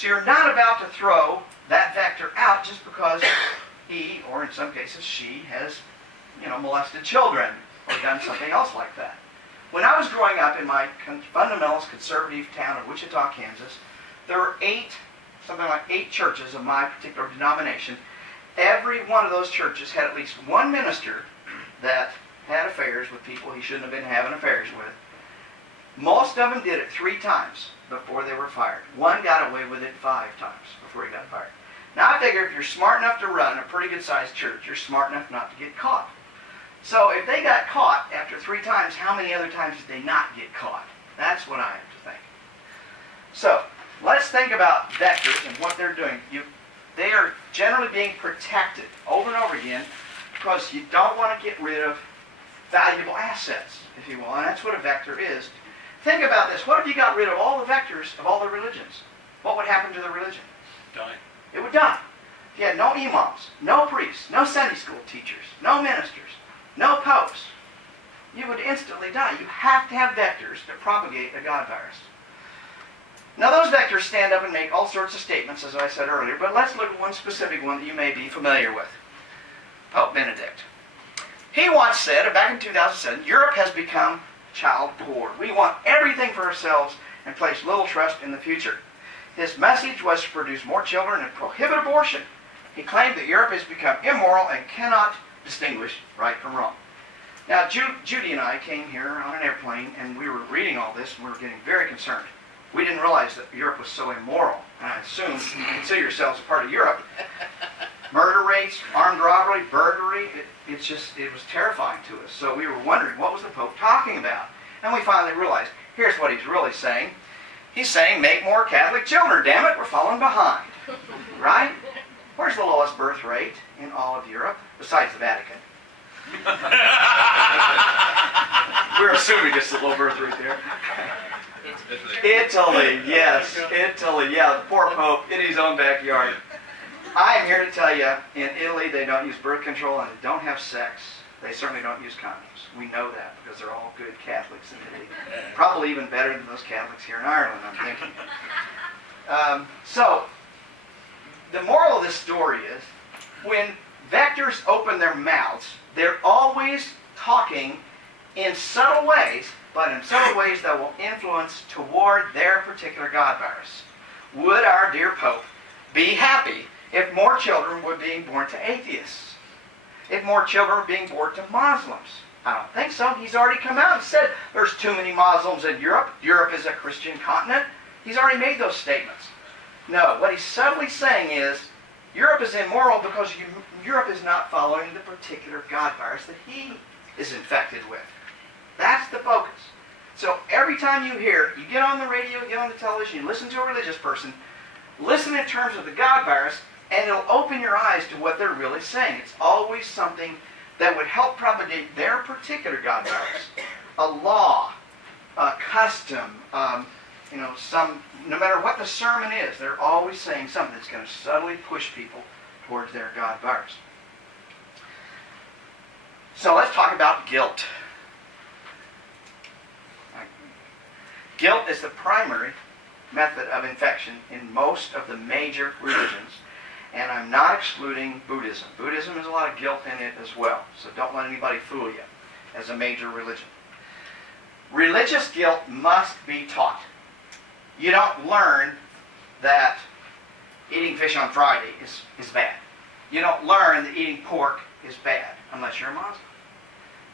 So you're not about to throw that vector out just because he, or in some cases she, has, molested children or done something else like that. When I was growing up in my fundamentalist conservative town of Wichita, Kansas, there were something like eight churches of my particular denomination. Every one of those churches had at least one minister that had affairs with people he shouldn't have been having affairs with. Most of them did it 3 times before they were fired. One got away with it 5 times before he got fired. Now I figure if you're smart enough to run a pretty good sized church, you're smart enough not to get caught. So if they got caught after 3 times, how many other times did they not get caught? That's what I have to think. So let's think about vectors and what they're doing. They are generally being protected over and over again because you don't want to get rid of valuable assets, if you will, and that's what a vector is. Think about this. What if you got rid of all the vectors of all the religions? What would happen to the religion? Die. It would die. If you had no imams, no priests, no Sunday school teachers, no ministers, no popes, you would instantly die. You have to have vectors to propagate a God virus. Now those vectors stand up and make all sorts of statements, as I said earlier, but let's look at one specific one that you may be familiar with. Pope Benedict. He once said, back in 2007, Europe has become child poor. We want everything for ourselves and place little trust in the future. His message was to produce more children and prohibit abortion. He claimed that Europe has become immoral and cannot distinguish right from wrong. Now, Judy and I came here on an airplane, and we were reading all this, and we were getting very concerned. We didn't realize that Europe was so immoral, and I assumed you consider yourselves a part of Europe. Murder rates, armed robbery, burglary, it was terrifying to us. So we were wondering, what was the Pope talking about? And we finally realized, here's what he's really saying. He's saying, make more Catholic children, damn it, we're falling behind. Right? Where's the lowest birth rate in all of Europe, besides the Vatican? We're assuming it's the low birth rate there. Italy, yes, Italy, yeah, the poor Pope in his own backyard. I am here to tell you, in Italy they don't use birth control and they don't have sex. They certainly don't use condoms. We know that because they're all good Catholics in Italy. Probably even better than those Catholics here in Ireland, I'm thinking. So, the moral of this story is, when vectors open their mouths, they're always talking in subtle ways, but in subtle ways that will influence toward their particular God virus. Would our dear Pope be happy if more children were being born to atheists? If more children were being born to Muslims? I don't think so. He's already come out and said there's too many Muslims in Europe. Europe is a Christian continent. He's already made those statements. No, what he's subtly saying is Europe is immoral because Europe is not following the particular God virus that he is infected with. That's the focus. So every time you get on the radio, get on the television, you listen to a religious person, listen in terms of the God virus, and it'll open your eyes to what they're really saying. It's always something that would help propagate their particular God virus. A law, a custom, no matter what the sermon is, they're always saying something that's going to subtly push people towards their God virus. So let's talk about guilt. Guilt is the primary method of infection in most of the major religions, and I'm not excluding Buddhism. Buddhism has a lot of guilt in it as well, so don't let anybody fool you as a major religion. Religious guilt must be taught. You don't learn that eating fish on Friday is bad. You don't learn that eating pork is bad unless you're a Muslim.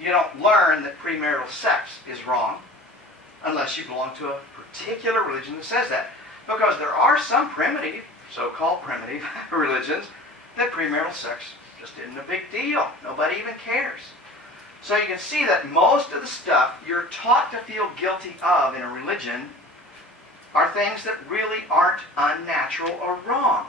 You don't learn that premarital sex is wrong unless you belong to a particular religion that says that. Because there are some primitive, so-called primitive religions that premarital sex just isn't a big deal. Nobody even cares. So you can see that most of the stuff you're taught to feel guilty of in a religion are things that really aren't unnatural or wrong.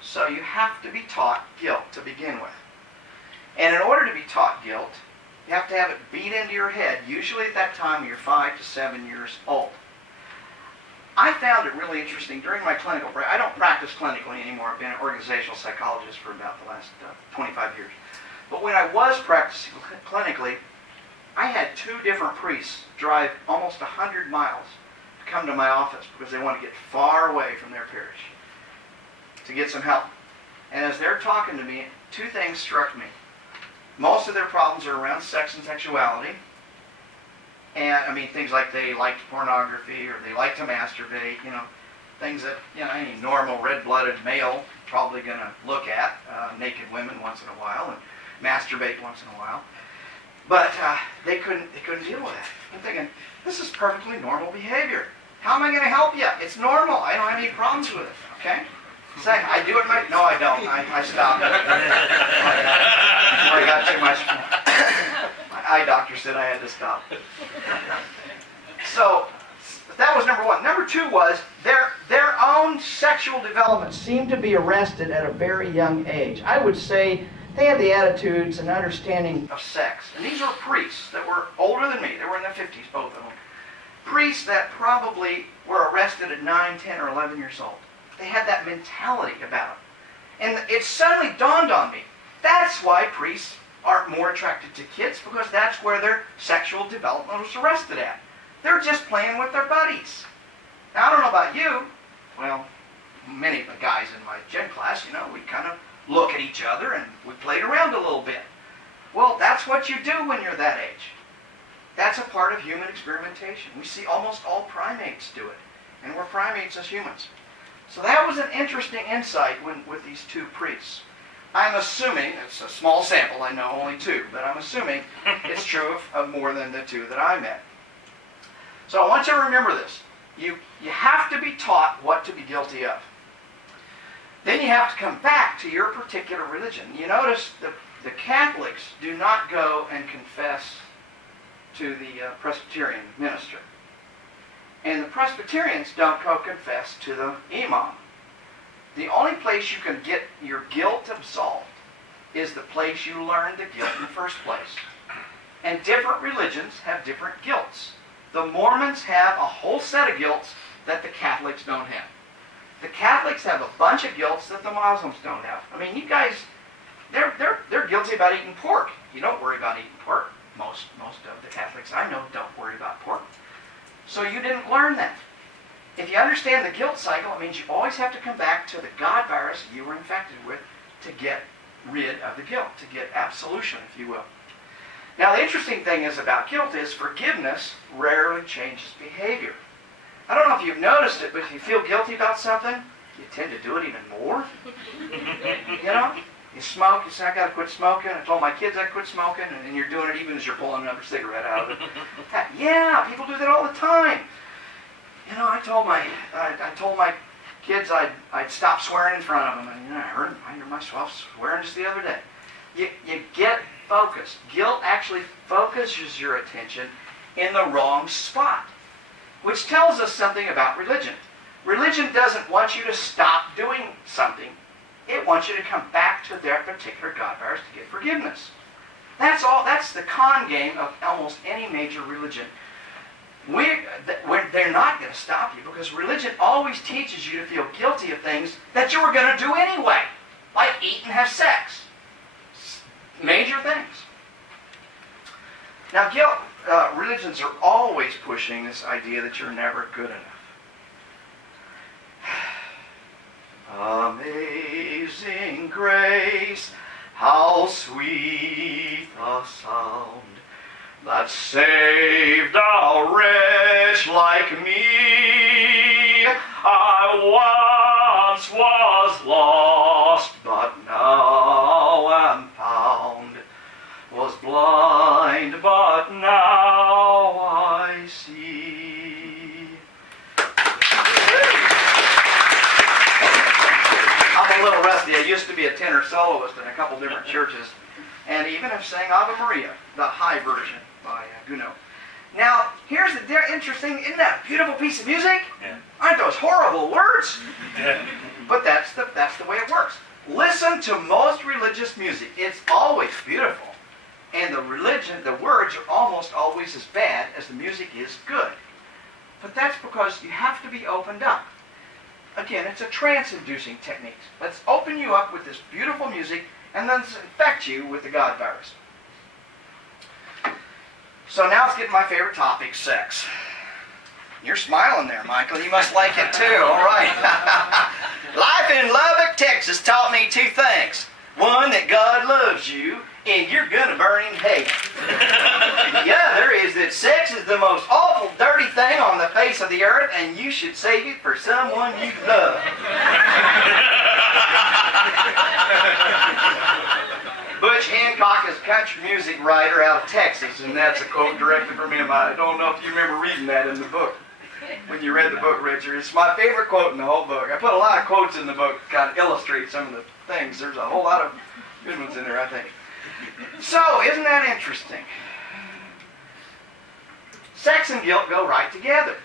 So you have to be taught guilt to begin with. And in order to be taught guilt, you have to have it beat into your head, usually at that time you're 5 to 7 years old. I found it really interesting during my clinical practice. I don't practice clinically anymore. I've been an organizational psychologist for about the last 25 years. But when I was practicing clinically, I had 2 different priests drive almost 100 miles to to come to my office because they want to get far away from their parish to get some help. And as they're talking to me, two things struck me. Most of their problems are around sex and sexuality. And, I mean, things like they liked pornography or they like to masturbate, things that, any normal red-blooded male probably going to look at, naked women once in a while and masturbate once in a while. But they couldn't deal with it. I'm thinking, this is perfectly normal behavior. How am I going to help you? It's normal. I don't have any problems with it, okay? Say, I do it no, I don't. I stopped. I got too much. My eye doctor said I had to stop. So that was number one. Number two was their own sexual development seemed to be arrested at a very young age. I would say they had the attitudes and understanding of sex. And these were priests that were older than me. They were in their 50s, both of them. Priests that probably were arrested at 9, 10, or 11 years old. They had that mentality about them. And it suddenly dawned on me, that's why priests are more attracted to kids, because that's where their sexual development was arrested at. They're just playing with their buddies. Now, I don't know about you. Well, many of the guys in my gym class, we kind of look at each other and we played around a little bit. Well, that's what you do when you're that age. That's a part of human experimentation. We see almost all primates do it. And we're primates as humans. So that was an interesting insight with these two priests. I'm assuming, it's a small sample, I know only two, but I'm assuming it's true of more than the two that I met. So I want you to remember this. You have to be taught what to be guilty of. Then you have to come back to your particular religion. You notice the Catholics do not go and confess to the Presbyterian minister. And the Presbyterians don't go confess to the imam. The only place you can get your guilt absolved is the place you learned the guilt in the first place. And different religions have different guilts. The Mormons have a whole set of guilts that the Catholics don't have. The Catholics have a bunch of guilts that the Muslims don't have. I mean, you guys, they're guilty about eating pork. You don't worry about eating pork. Most of the Catholics I know don't worry about pork. So you didn't learn that. If you understand the guilt cycle, it means you always have to come back to the God virus you were infected with to get rid of the guilt, to get absolution, if you will. Now, the interesting thing is about guilt is forgiveness rarely changes behavior. I don't know if you've noticed it, but if you feel guilty about something, you tend to do it even more. You smoke, you say, I got to quit smoking. I told my kids I'd quit smoking, and you're doing it even as you're pulling another cigarette out of it. Yeah, people do that all the time. I told my kids I'd stop swearing in front of them, and I heard myself swearing just the other day. You get focused. Guilt actually focuses your attention in the wrong spot, which tells us something about religion. Religion doesn't want you to stop doing something. It wants you to come back to their particular God virus to get forgiveness. That's all. That's the con game of almost any major religion. They're not going to stop you because religion always teaches you to feel guilty of things that you were going to do anyway, like eat and have sex. Major things. Now, religions are always pushing this idea that you're never good enough. Amazing grace, how sweet the sound that saved a wretch like me. I once was lost, but now am found. Was blind, but now I see. I'm a little rusty. I used to be a tenor soloist in a couple different churches, and even have sang Ave Maria, the high version by Gounod. Now, here's the interesting, isn't that a beautiful piece of music? Yeah. Aren't those horrible words? Yeah. But that's the way it works. Listen to most religious music. It's always beautiful. And the words are almost always as bad as the music is good. But that's because you have to be opened up. Again, it's a trance-inducing technique. Let's open you up with this beautiful music and then infect you with the God virus. So now let's get to my favorite topic, sex. You're smiling there, Michael. You must like it too. All right. Life in Lubbock, Texas taught me two things. One, that God loves you, and you're going to burn in hell. The other is that sex is the most awful, dirty thing on the face of the earth, and you should save it for someone you love. Butch Hancock is a country music writer out of Texas, and that's a quote directly from him. I don't know if you remember reading that in the book. When you read the book, Richard, it's my favorite quote in the whole book. I put a lot of quotes in the book to kind of illustrate some of the things. There's a whole lot of good ones in there, I think. So, isn't that interesting? Sex and guilt go right together.